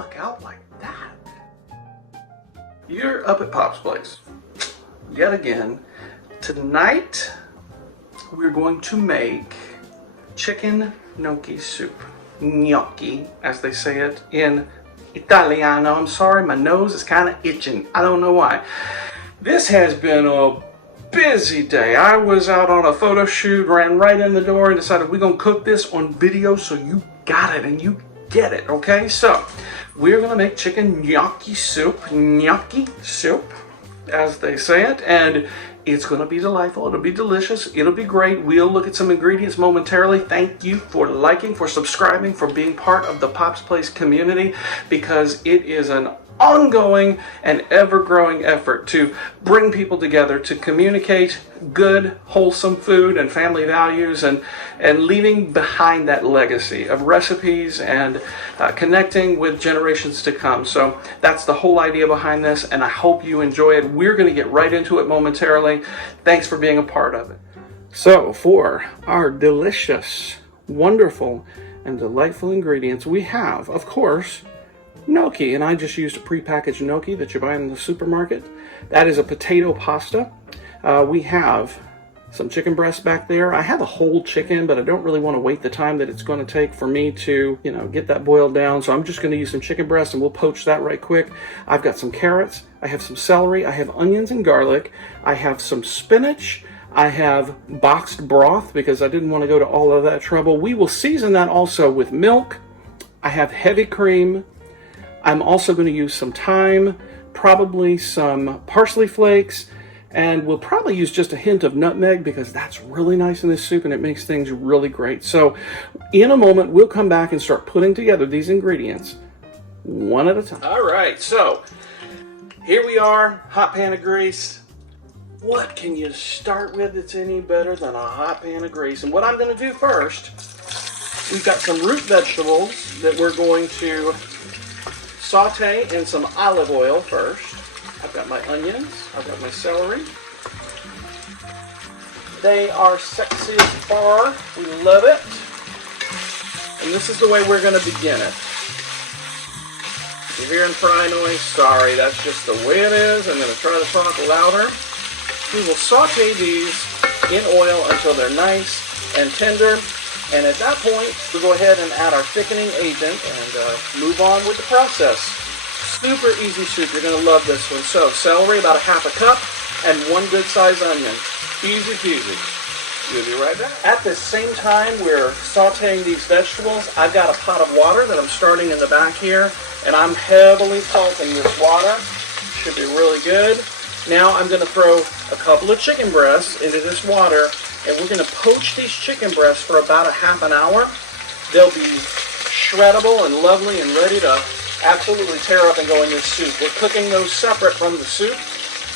luck out like that. You're up at Pop's place yet again. Tonight we're going to make chicken gnocchi soup. Gnocchi, as they say it in Italiano. I'm sorry, my nose is kind of itching. I don't know why. This has been a busy day. I was out on a photo shoot, ran right in the door and decided we're gonna cook this on video, so you got it and you get it, okay? So we're gonna make chicken gnocchi soup, as they say it, and it's gonna be delightful. It'll be delicious. It'll be great. We'll look at some ingredients momentarily. Thank you for liking, for subscribing, for being part of the Pop's Place community, because it is an ongoing and ever-growing effort to bring people together to communicate good, wholesome food and family values, and leaving behind that legacy of recipes and connecting with generations to come. So that's the whole idea behind this, and I hope you enjoy it. We're going to get right into it momentarily. Thanks for being a part of it. So for our delicious, wonderful, and delightful ingredients, we have, of course, gnocchi, and I just used a prepackaged gnocchi that you buy in the supermarket. That is a potato pasta. We have some chicken breasts back there. I have a whole chicken, but I don't really want to wait the time that it's going to take for me to, get that boiled down. So I'm just going to use some chicken breast and we'll poach that right quick. I've got some carrots. I have some celery. I have onions and garlic. I have some spinach. I have boxed broth because I didn't want to go to all of that trouble. We will season that also with milk. I have heavy cream. I'm also going to use some thyme, probably some parsley flakes, and we'll probably use just a hint of nutmeg because that's really nice in this soup and it makes things really great. So in a moment, we'll come back and start putting together these ingredients one at a time. All right, so here we are, hot pan of grease. What can you start with that's any better than a hot pan of grease? And what I'm going to do first, we've got some root vegetables that we're going to saute in some olive oil first. I've got my onions, I've got my celery. They are sexy as far. We love it. And this is the way we're going to begin it. If you're hearing fry noise, sorry, that's just the way it is. I'm going to try to talk louder. We will saute these in oil until they're nice and tender. And at that point, we'll go ahead and add our thickening agent and move on with the process. Super easy soup. You're going to love this one. So celery, about a half a cup, and one good-sized onion. Easy peasy. We'll be right back. At the same time we're sauteing these vegetables, I've got a pot of water that I'm starting in the back here, and I'm heavily salting this water. Should be really good. Now I'm going to throw a couple of chicken breasts into this water, and we're going to poach these chicken breasts for about a half an hour. They'll be shreddable and lovely and ready to absolutely tear up and go in this soup. We're cooking those separate from the soup,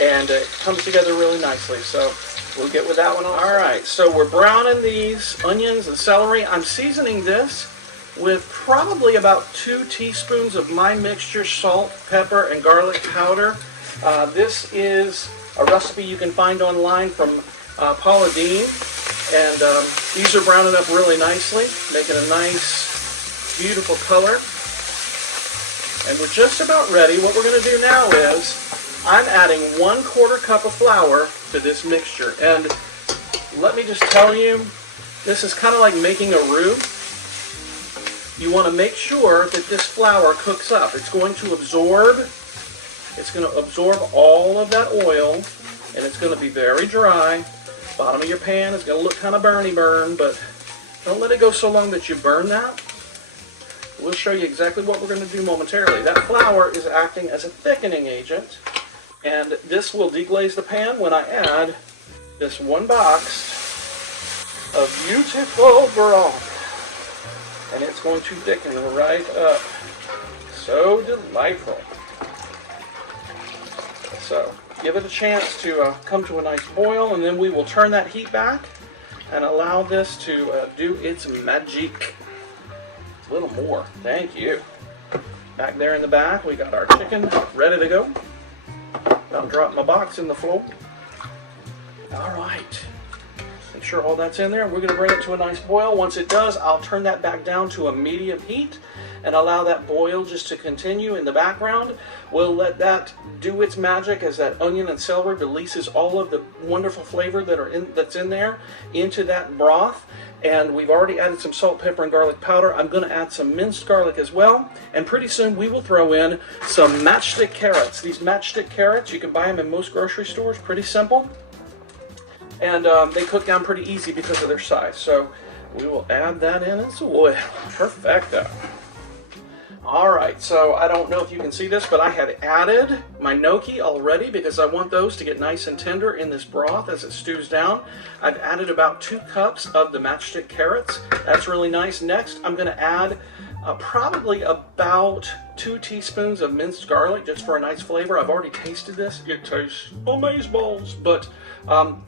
and it comes together really nicely. So we'll get with that one also. All right, so we're browning these onions and celery. I'm seasoning this with probably about 2 teaspoons of my mixture, salt, pepper, and garlic powder. This is a recipe you can find online from Paula Deen, and these are browning up really nicely, making a nice, beautiful color. And we're just about ready. What we're going to do now is I'm adding 1/4 cup of flour to this mixture. And let me just tell you, this is kind of like making a roux. You want to make sure that this flour cooks up. It's going to absorb all of that oil, and it's going to be very dry. Bottom of your pan is going to look kind of burn, but don't let it go so long that you burn that. We'll show you exactly what we're going to do momentarily. That flour is acting as a thickening agent, and this will deglaze the pan when I add this one box of beautiful broth. And it's going to thicken right up. So delightful. So give it a chance to come to a nice boil, and then we will turn that heat back and allow this to do its magic. A little more. Thank you. Back there in the back, we got our chicken ready to go. I'll drop my box in the floor. All right. Make sure all that's in there. We're going to bring it to a nice boil. Once it does, I'll turn that back down to a medium heat, and allow that boil just to continue in the background. We'll let that do its magic as that onion and celery releases all of the wonderful flavor that's in there into that broth. And we've already added some salt, pepper, and garlic powder. I'm going to add some minced garlic as well. And pretty soon we will throw in some matchstick carrots. These matchstick carrots, you can buy them in most grocery stores. Pretty simple. And they cook down pretty easy because of their size. So we will add that in as well. Perfecto. All right, so I don't know if you can see this, but I had added my gnocchi already because I want those to get nice and tender in this broth as it stews down. I've added about 2 cups of the matchstick carrots. That's really nice. Next, I'm going to add probably about 2 teaspoons of minced garlic just for a nice flavor. I've already tasted this. It tastes amazeballs. But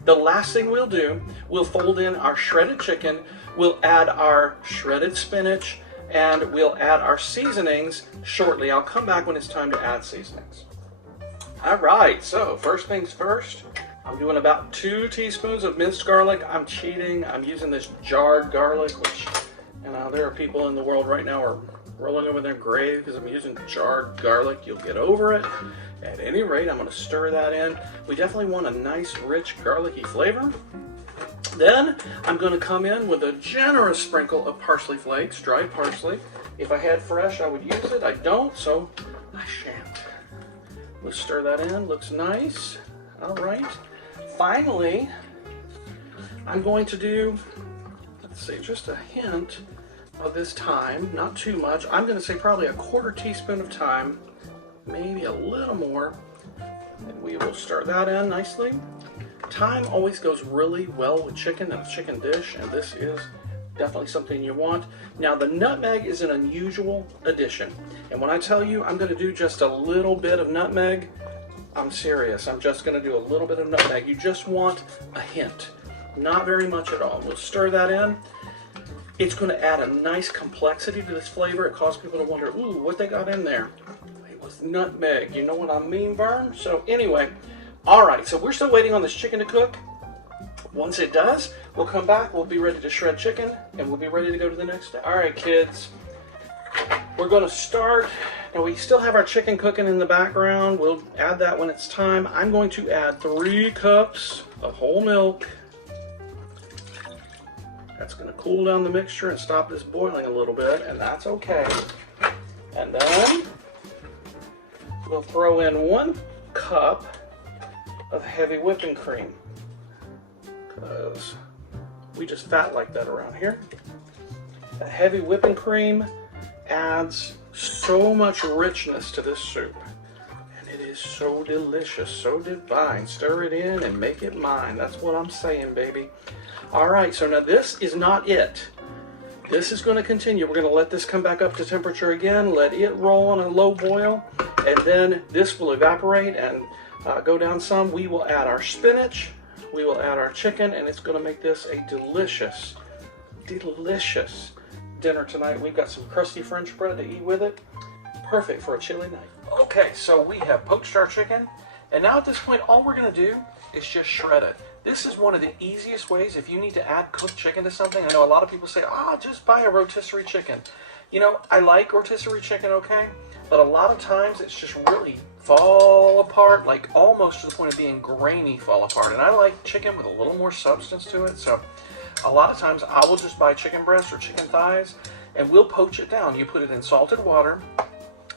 the last thing we'll do, we'll fold in our shredded chicken. We'll add our shredded spinach, and we'll add our seasonings shortly. I'll come back when it's time to add seasonings. All right, so first things first, I'm doing about 2 teaspoons of minced garlic. I'm cheating. I'm using this jarred garlic, which, you know, there are people in the world right now are rolling over their grave because I'm using jarred garlic. You'll get over it. At any rate, I'm going to stir that in. We definitely want a nice, rich, garlicky flavor. Then I'm going to come in with a generous sprinkle of parsley flakes, dried parsley. If I had fresh, I would use it. I don't, so I shan't. Let's stir that in. Looks nice. All right. Finally, I'm going to do, let's see, just a hint of this thyme. Not too much. I'm going to say probably a 1/4 teaspoon of thyme, maybe a little more. And we will stir that in nicely. Thyme always goes really well with chicken and a chicken dish, and this is definitely something you want. Now, the nutmeg is an unusual addition, and when I tell you I'm going to do just a little bit of nutmeg, I'm serious. I'm just going to do a little bit of nutmeg. You just want a hint, not very much at all. We'll stir that in. It's going to add a nice complexity to this flavor. It causes people to wonder, ooh, what they got in there? It was nutmeg. You know what I mean, Vern? So anyway, all right, so we're still waiting on this chicken to cook. Once it does, we'll come back, we'll be ready to shred chicken, and we'll be ready to go to the next step. All right, kids, we're going to start. Now, we still have our chicken cooking in the background. We'll add that when it's time. I'm going to add 3 cups of whole milk. That's going to cool down the mixture and stop this boiling a little bit, and that's okay. And then we'll throw in 1 cup of heavy whipping cream, because we just fat like that around here. The heavy whipping cream adds so much richness to this soup, and it is so delicious, so divine. Stir it in and make it mine. That's what I'm saying, baby. All right, so now this is not it. This is going to continue. We're going to let this come back up to temperature again, let it roll on a low boil, and then this will evaporate and go down some. We will add our spinach, we will add our chicken, and it's going to make this a delicious, delicious dinner tonight. We've got some crusty French bread to eat with it. Perfect for a chilly night. Okay, so we have poached our chicken, and now at this point, all we're going to do is just shred it. This is one of the easiest ways if you need to add cooked chicken to something. I know a lot of people say, just buy a rotisserie chicken. You know, I like rotisserie chicken, okay? But a lot of times it's just really fall apart, like almost to the point of being grainy fall apart. And I like chicken with a little more substance to it. So a lot of times I will just buy chicken breasts or chicken thighs and we'll poach it down. You put it in salted water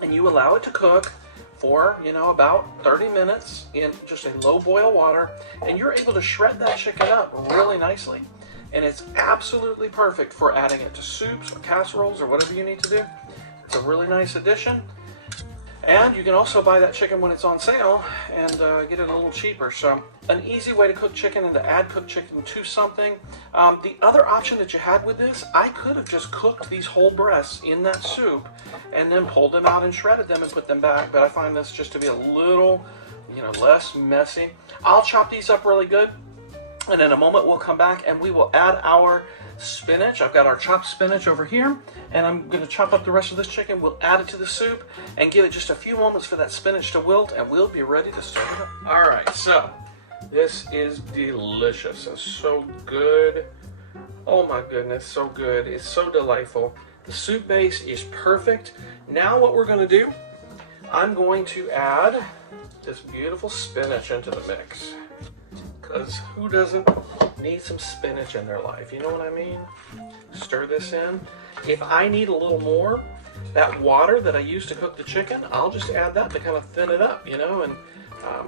and you allow it to cook for, about 30 minutes in just a low boil water, and you're able to shred that chicken up really nicely. And it's absolutely perfect for adding it to soups or casseroles or whatever you need to do. It's a really nice addition. And you can also buy that chicken when it's on sale and get it a little cheaper. So an easy way to cook chicken and to add cooked chicken to something. The other option that you had with this, I could have just cooked these whole breasts in that soup and then pulled them out and shredded them and put them back. But I find this just to be a little, less messy. I'll chop these up really good. And in a moment we'll come back and we will add our spinach. I've got our chopped spinach over here, and I'm going to chop up the rest of this chicken. We'll add it to the soup and give it just a few moments for that spinach to wilt, and we'll be ready to serve it up. All right, so this is delicious. It's so good. Oh my goodness, so good. It's so delightful. The soup base is perfect. Now what we're going to do, I'm going to add this beautiful spinach into the mix. Because who doesn't need some spinach in their life? You know what I mean? Stir this in. If I need a little more, that water that I used to cook the chicken, I'll just add that to kind of thin it up, you know, and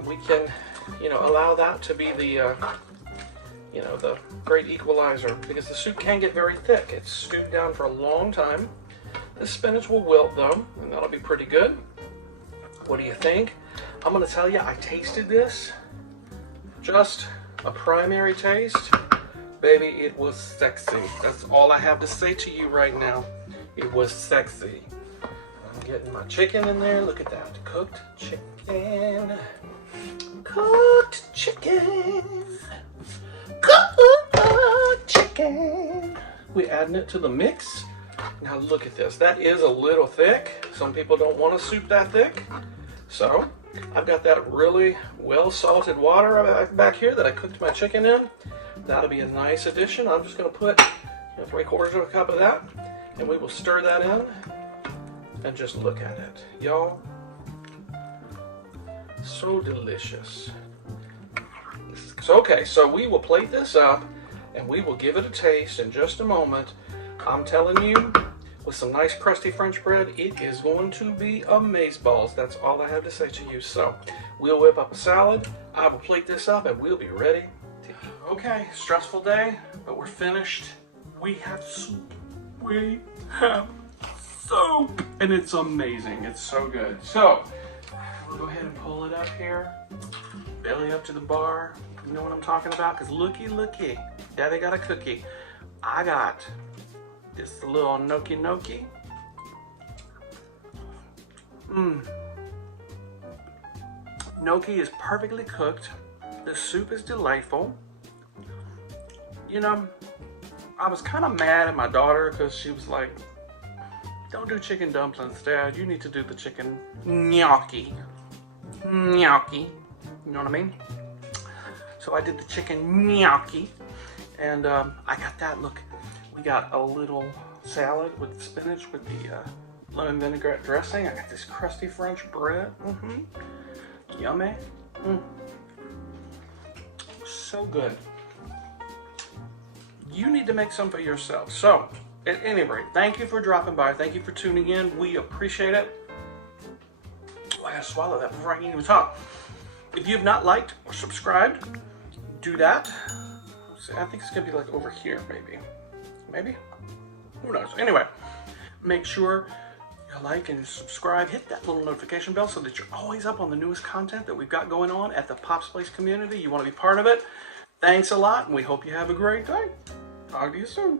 we can, you know, allow that to be the, you know, the great equalizer, because the soup can get very thick. It's stewed down for a long time. The spinach will wilt though, and that'll be pretty good. What do you think? I'm gonna tell you, I tasted this. Just a primary taste. Baby, it was sexy. That's all I have to say to you right now. It was sexy. I'm getting my chicken in there. Look at that. Cooked chicken. Cooked chicken. Cooked chicken. We're adding it to the mix. Now look at this. That is a little thick. Some people don't want a soup that thick. So I've got that really well salted water back here that I cooked my chicken in. That'll be a nice addition. I'm just going to put 3/4 of a cup of that, and we will stir that in and just look at it, y'all. So delicious. So, okay, so we will plate this up and we will give it a taste in just a moment. I'm telling you, with some nice crusty French bread, it is going to be amazeballs. That's all I have to say to you. So we'll whip up a salad. I will plate this up and we'll be ready. Okay, stressful day, but we're finished. We have soup. We have soup. And it's amazing. It's so good. So we'll go ahead and pull it up here. Belly up to the bar. You know what I'm talking about? Because looky. Daddy got a cookie. I got this little gnocchi. Gnocchi is perfectly cooked. The soup is delightful. You know, I was kind of mad at my daughter because she was like, don't do chicken dumplings, Dad. You need to do the chicken gnocchi. Gnocchi. You know what I mean? So I did the chicken gnocchi. And I got that. Look, we got a little salad with spinach with the lemon vinaigrette dressing. I got this crusty French bread. Yummy. So good. You need to make some for yourself. So, at any rate, thank you for dropping by. Thank you for tuning in. We appreciate it. Oh, I gotta swallow that before I can even talk. If you have not liked or subscribed, do that. So I think it's gonna be like over here, maybe. Who knows? Anyway, make sure you like and subscribe. Hit that little notification bell so that you're always up on the newest content that we've got going on at the Pop's Place community. You want to be part of it. Thanks a lot, and we hope you have a great day. Talk to you soon.